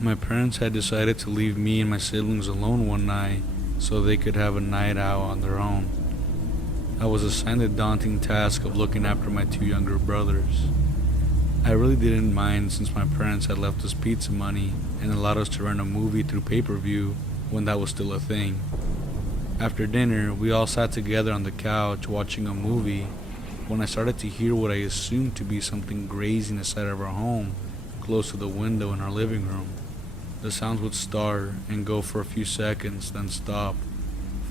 My parents had decided to leave me and my siblings alone one night so they could have a night out on their own. I was assigned the daunting task of looking after my two younger brothers. I really didn't mind since my parents had left us pizza money and allowed us to rent a movie through pay-per-view when that was still a thing. After dinner, we all sat together on the couch watching a movie when I started to hear what I assumed to be something grazing the side of our home close to the window in our living room. The sounds would start and go for a few seconds, then stop,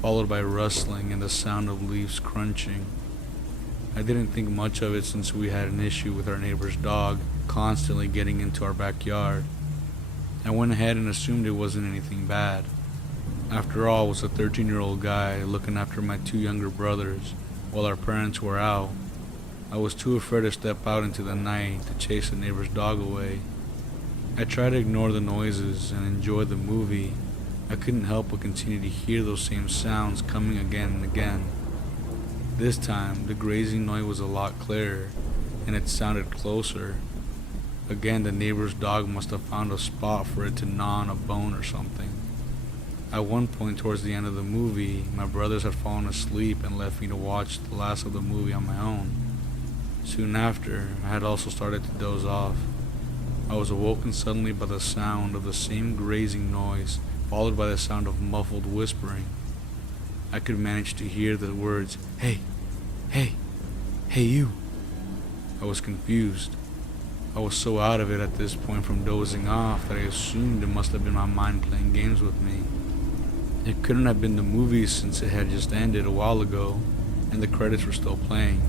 followed by rustling and the sound of leaves crunching. I didn't think much of it since we had an issue with our neighbor's dog constantly getting into our backyard. I went ahead and assumed it wasn't anything bad. After all, I was a 13-year-old guy looking after my two younger brothers while our parents were out. I was too afraid to step out into the night to chase the neighbor's dog away. I tried to ignore the noises and enjoy the movie. I couldn't help but continue to hear those same sounds coming again and again. This time, the grazing noise was a lot clearer, and it sounded closer. Again, the neighbor's dog must have found a spot for it to gnaw on a bone or something. At one point towards the end of the movie, my brothers had fallen asleep and left me to watch the last of the movie on my own. Soon after, I had also started to doze off. I was awoken suddenly by the sound of the same grazing noise, followed by the sound of muffled whispering. I could manage to hear the words, "Hey, hey, hey you." I was confused. I was so out of it at this point from dozing off that I assumed it must have been my mind playing games with me. It couldn't have been the movie since it had just ended a while ago and the credits were still playing.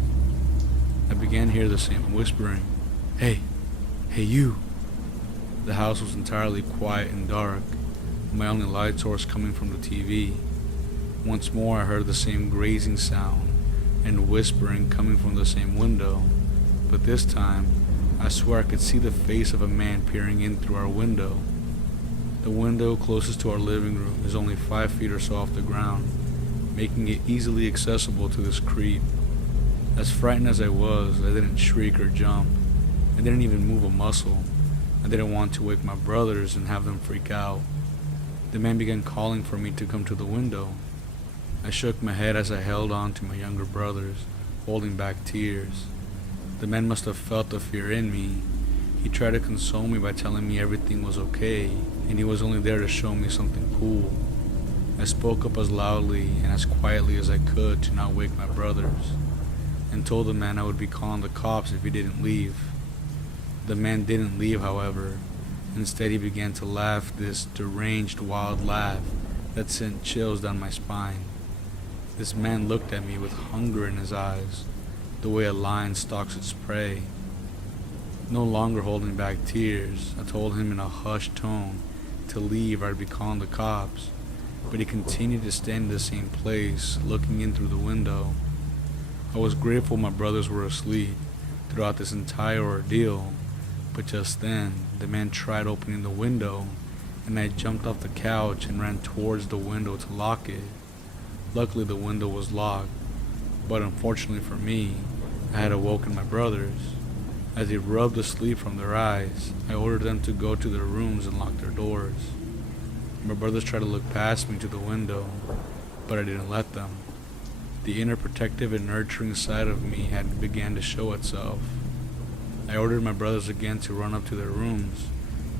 I began to hear the same whispering, "Hey, hey you." The house was entirely quiet and dark, my only light source coming from the TV. Once more I heard the same grazing sound and whispering coming from the same window, but this time I swear I could see the face of a man peering in through our window. The window closest to our living room is only 5 feet or so off the ground, making it easily accessible to this creep. As frightened as I was, I didn't shriek or jump. I didn't even move a muscle. I didn't want to wake my brothers and have them freak out. The man began calling for me to come to the window. I shook my head as I held on to my younger brothers, holding back tears. The man must have felt the fear in me. He tried to console me by telling me everything was okay, and he was only there to show me something cool. I spoke up as loudly and as quietly as I could to not wake my brothers, and told the man I would be calling the cops if he didn't leave. The man didn't leave, however. Instead, he began to laugh this deranged, wild laugh that sent chills down my spine. This man looked at me with hunger in his eyes, the way a lion stalks its prey. No longer holding back tears, I told him in a hushed tone to leave or I'd be calling the cops, but he continued to stand in the same place, looking in through the window. I was grateful my brothers were asleep throughout this entire ordeal, but just then, the man tried opening the window, and I jumped off the couch and ran towards the window to lock it. Luckily, the window was locked, but unfortunately for me, I had awoken my brothers. As they rubbed the sleep from their eyes, I ordered them to go to their rooms and lock their doors. My brothers tried to look past me to the window, but I didn't let them. The inner protective and nurturing side of me had began to show itself. I ordered my brothers again to run up to their rooms.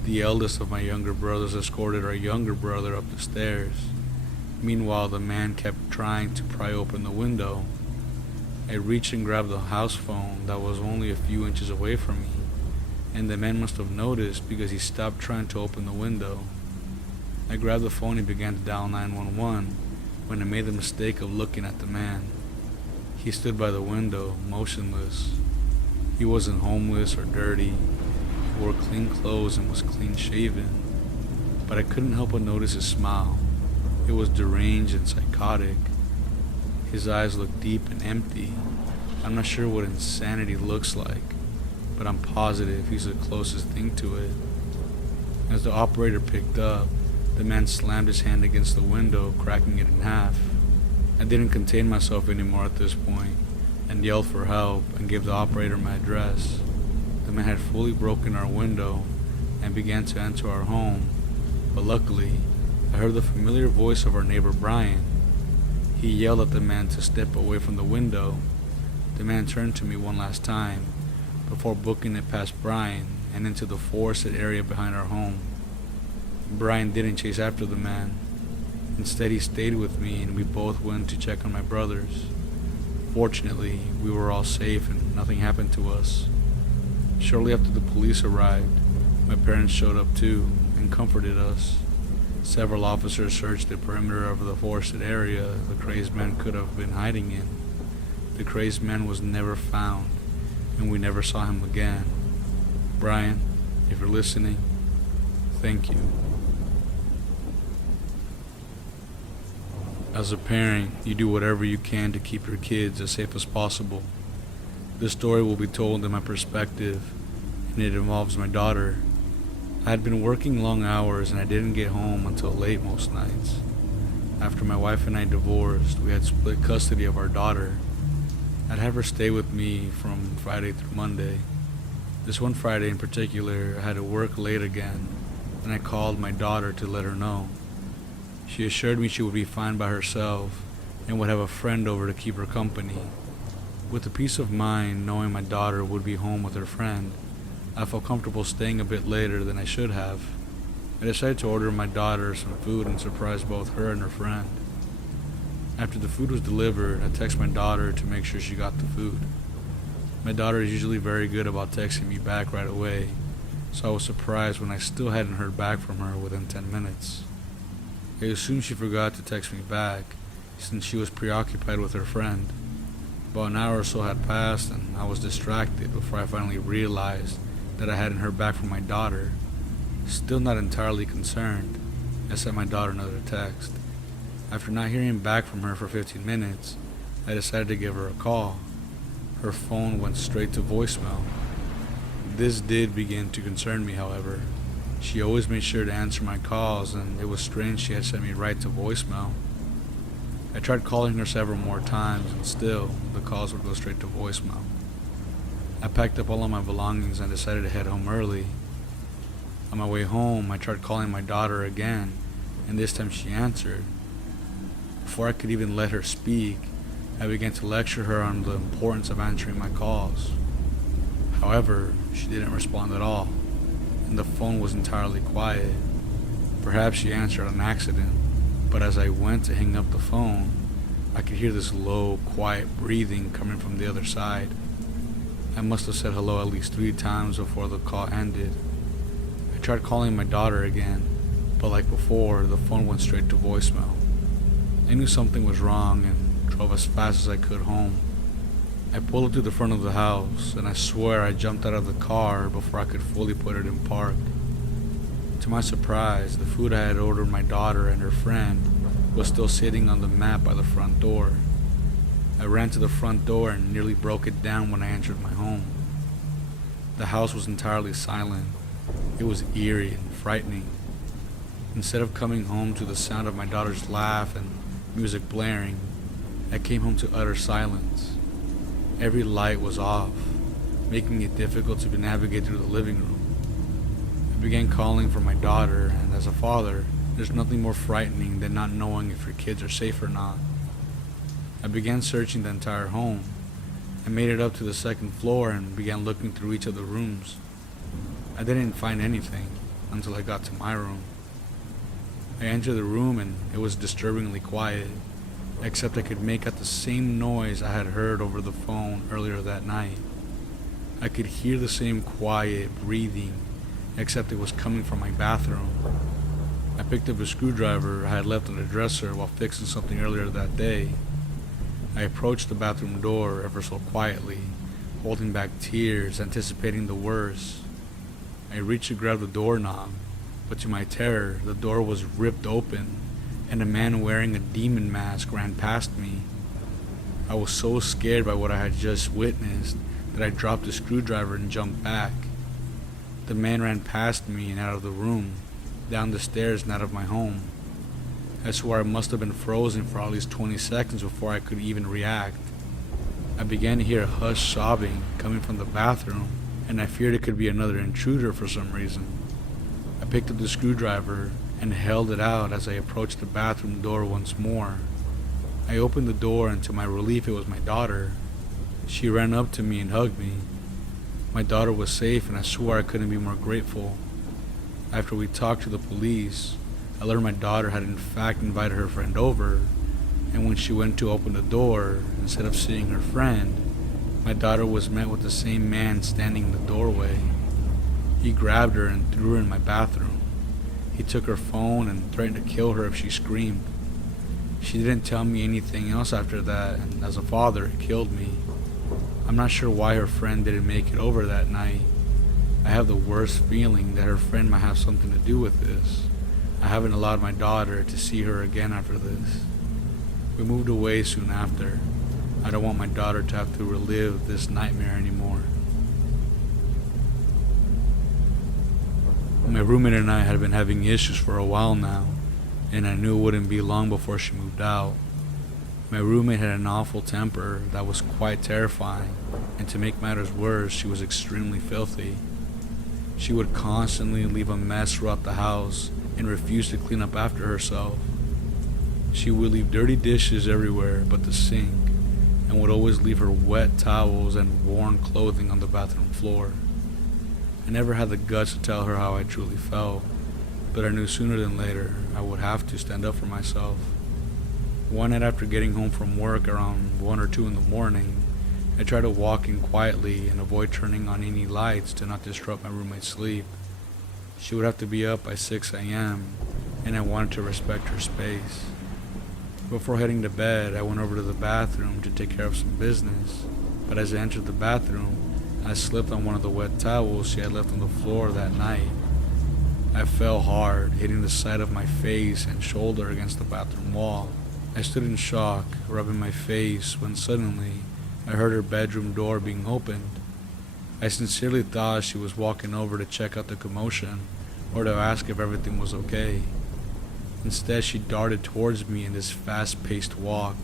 The eldest of my younger brothers escorted our younger brother up the stairs. Meanwhile, the man kept trying to pry open the window. I reached and grabbed the house phone that was only a few inches away from me, and the man must have noticed because he stopped trying to open the window. I grabbed the phone and began to dial 911 when I made the mistake of looking at the man. He stood by the window, motionless. He wasn't homeless or dirty. He wore clean clothes and was clean shaven, but I couldn't help but notice his smile. It was deranged and psychotic. His eyes looked deep and empty. I'm not sure what insanity looks like, but I'm positive he's the closest thing to it. As the operator picked up, the man slammed his hand against the window, cracking it in half. I didn't contain myself anymore at this point, and yelled for help and gave the operator my address. The man had fully broken our window, and began to enter our home, but luckily, I heard the familiar voice of our neighbor Brian. He yelled at the man to step away from the window. The man turned to me one last time, before booking it past Brian and into the forested area behind our home. Brian didn't chase after the man. Instead, he stayed with me and we both went to check on my brothers. Fortunately, we were all safe and nothing happened to us. Shortly after the police arrived, my parents showed up too and comforted us. Several officers searched the perimeter of the forested area the crazed man could have been hiding in. The crazed man was never found, and we never saw him again. Brian, if you're listening, thank you. As a parent, you do whatever you can to keep your kids as safe as possible. This story will be told in my perspective, and it involves my daughter. I had been working long hours and I didn't get home until late most nights. After my wife and I divorced, we had split custody of our daughter. I'd have her stay with me from Friday through Monday. This one Friday in particular, I had to work late again, and I called my daughter to let her know. She assured me she would be fine by herself and would have a friend over to keep her company. With the peace of mind knowing my daughter would be home with her friend, I felt comfortable staying a bit later than I should have. I decided to order my daughter some food and surprise both her and her friend. After the food was delivered, I texted my daughter to make sure she got the food. My daughter is usually very good about texting me back right away, so I was surprised when I still hadn't heard back from her within 10 minutes. I assumed she forgot to text me back, since she was preoccupied with her friend. About an hour or so had passed, and I was distracted before I finally realized that I hadn't heard back from my daughter. Still not entirely concerned, I sent my daughter another text. After not hearing back from her for 15 minutes, I decided to give her a call. Her phone went straight to voicemail. This did begin to concern me, however. She always made sure to answer my calls, and it was strange she had sent me right to voicemail. I tried calling her several more times, and still, the calls would go straight to voicemail. I packed up all of my belongings and decided to head home early. On my way home, I tried calling my daughter again, and this time she answered. Before I could even let her speak, I began to lecture her on the importance of answering my calls. However, she didn't respond at all, and the phone was entirely quiet. Perhaps she answered on accident, but as I went to hang up the phone, I could hear this low, quiet breathing coming from the other side. I must have said hello at least 3 times before the call ended. I tried calling my daughter again, but like before, the phone went straight to voicemail. I knew something was wrong and drove as fast as I could home. I pulled up to the front of the house, and I swear I jumped out of the car before I could fully put it in park. To my surprise, the food I had ordered my daughter and her friend was still sitting on the mat by the front door. I ran to the front door and nearly broke it down when I entered my home. The house was entirely silent. It was eerie and frightening. Instead of coming home to the sound of my daughter's laugh and music blaring, I came home to utter silence. Every light was off, making it difficult to navigate through the living room. I began calling for my daughter, and as a father, there's nothing more frightening than not knowing if your kids are safe or not. I began searching the entire home. I made it up to the 2nd floor and began looking through each of the rooms. I didn't find anything until I got to my room. I entered the room and it was disturbingly quiet, except I could make out the same noise I had heard over the phone earlier that night. I could hear the same quiet breathing, except it was coming from my bathroom. I picked up a screwdriver I had left on the dresser while fixing something earlier that day. I approached the bathroom door ever so quietly, holding back tears, anticipating the worst. I reached to grab the doorknob, but to my terror, the door was ripped open, and a man wearing a demon mask ran past me. I was so scared by what I had just witnessed that I dropped the screwdriver and jumped back. The man ran past me and out of the room, down the stairs and out of my home. I swear I must have been frozen for at least 20 seconds before I could even react. I began to hear hushed sobbing coming from the bathroom, and I feared it could be another intruder for some reason. picked up the screwdriver and held it out as I approached the bathroom door once more. I opened the door, and to my relief it was my daughter. She ran up to me and hugged me. My daughter was safe, and I swore I couldn't be more grateful. After we talked to the police, I learned my daughter had in fact invited her friend over, and when she went to open the door, instead of seeing her friend, my daughter was met with the same man standing in the doorway. He grabbed her and threw her in my bathroom. He took her phone and threatened to kill her if she screamed. She didn't tell me anything else after that, and as a father, it killed me. I'm not sure why her friend didn't make it over that night. I have the worst feeling that her friend might have something to do with this. I haven't allowed my daughter to see her again after this. We moved away soon after. I don't want my daughter to have to relive this nightmare anymore. My roommate and I had been having issues for a while now, and I knew it wouldn't be long before she moved out. My roommate had an awful temper that was quite terrifying, and to make matters worse, she was extremely filthy. She would constantly leave a mess throughout the house and refuse to clean up after herself. She would leave dirty dishes everywhere but the sink, and would always leave her wet towels and worn clothing on the bathroom floor. I never had the guts to tell her how I truly felt, but I knew sooner than later I would have to stand up for myself. One night after getting home from work around 1 or 2 in the morning, I tried to walk in quietly and avoid turning on any lights to not disrupt my roommate's sleep. She would have to be up by 6 a.m., and I wanted to respect her space. Before heading to bed, I went over to the bathroom to take care of some business, but as I entered the bathroom, I slipped on one of the wet towels she had left on the floor that night. I fell hard, hitting the side of my face and shoulder against the bathroom wall. I stood in shock, rubbing my face, when suddenly I heard her bedroom door being opened. I sincerely thought she was walking over to check out the commotion or to ask if everything was okay. Instead, she darted towards me in this fast-paced walk.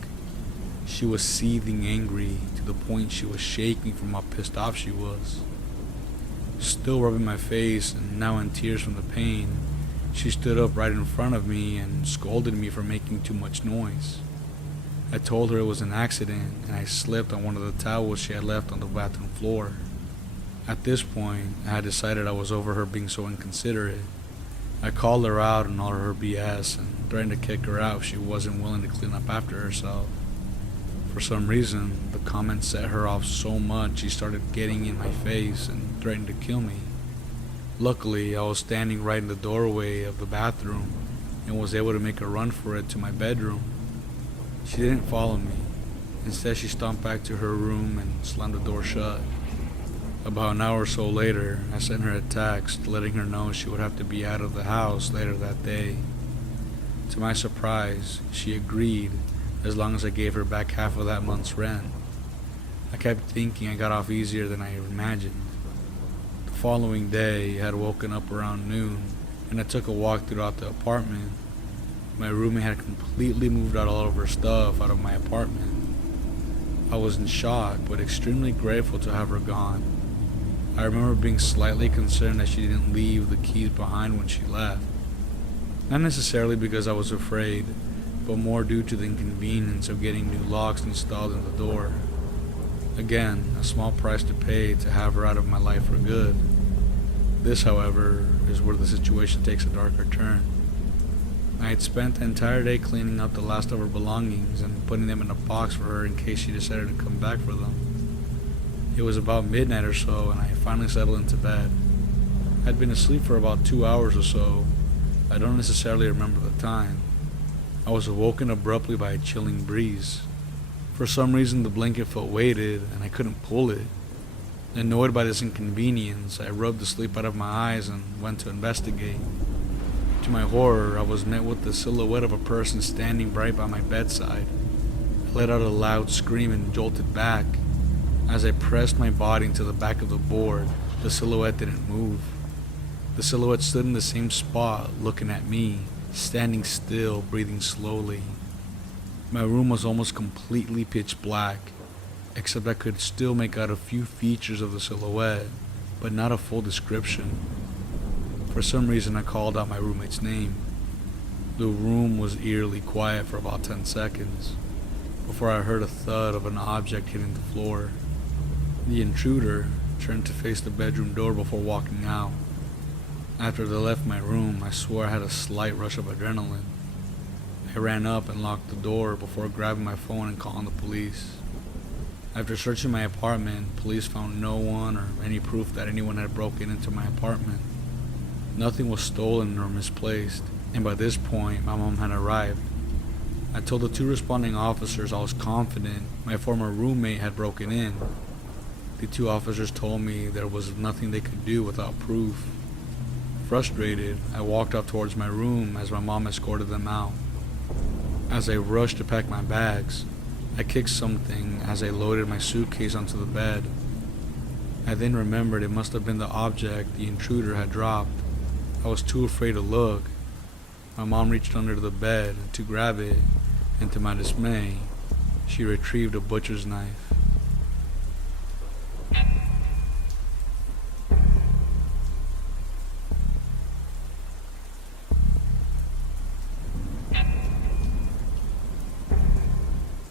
She was seething angry to the point she was shaking from how pissed off she was. Still rubbing my face and now in tears from the pain, she stood up right in front of me and scolded me for making too much noise. I told her it was an accident and I slipped on one of the towels she had left on the bathroom floor. At this point, I had decided I was over her being so inconsiderate. I called her out on all her BS and threatened to kick her out if she wasn't willing to clean up after herself. For some reason, the comment set her off so much she started getting in my face and threatened to kill me. Luckily, I was standing right in the doorway of the bathroom and was able to make a run for it to my bedroom. She didn't follow me. Instead, she stomped back to her room and slammed the door shut. About an hour or so later, I sent her a text letting her know she would have to be out of the house later that day. To my surprise, she agreed as long as I gave her back half of that month's rent. I kept thinking I got off easier than I imagined. The following day, I had woken up around noon and I took a walk throughout the apartment. My roommate had completely moved out all of her stuff out of my apartment. I was in shock, but extremely grateful to have her gone. I remember being slightly concerned that she didn't leave the keys behind when she left. Not necessarily because I was afraid, but more due to the inconvenience of getting new locks installed in the door. Again, a small price to pay to have her out of my life for good. This, however, is where the situation takes a darker turn. I had spent the entire day cleaning up the last of her belongings and putting them in a box for her in case she decided to come back for them. It was about midnight or so, and I finally settled into bed. I'd been asleep for about 2 hours or so. I don't necessarily remember the time. I was awoken abruptly by a chilling breeze. For some reason, the blanket felt weighted, and I couldn't pull it. Annoyed by this inconvenience, I rubbed the sleep out of my eyes and went to investigate. To my horror, I was met with the silhouette of a person standing right by my bedside. I let out a loud scream and jolted back. As I pressed my body into the back of the board, the silhouette didn't move. The silhouette stood in the same spot, looking at me, standing still, breathing slowly. My room was almost completely pitch black, except I could still make out a few features of the silhouette, but not a full description. For some reason, I called out my roommate's name. The room was eerily quiet for about 10 seconds before I heard a thud of an object hitting the floor. The intruder turned to face the bedroom door before walking out. After they left my room, I swore I had a slight rush of adrenaline. I ran up and locked the door before grabbing my phone and calling the police. After searching my apartment, police found no one or any proof that anyone had broken into my apartment. Nothing was stolen or misplaced, and by this point, my mom had arrived. I told the 2 responding officers I was confident my former roommate had broken in. The 2 officers told me there was nothing they could do without proof. Frustrated, I walked up towards my room as my mom escorted them out. As I rushed to pack my bags, I kicked something as I loaded my suitcase onto the bed. I then remembered it must have been the object the intruder had dropped. I was too afraid to look. My mom reached under the bed to grab it, and to my dismay, she retrieved a butcher's knife.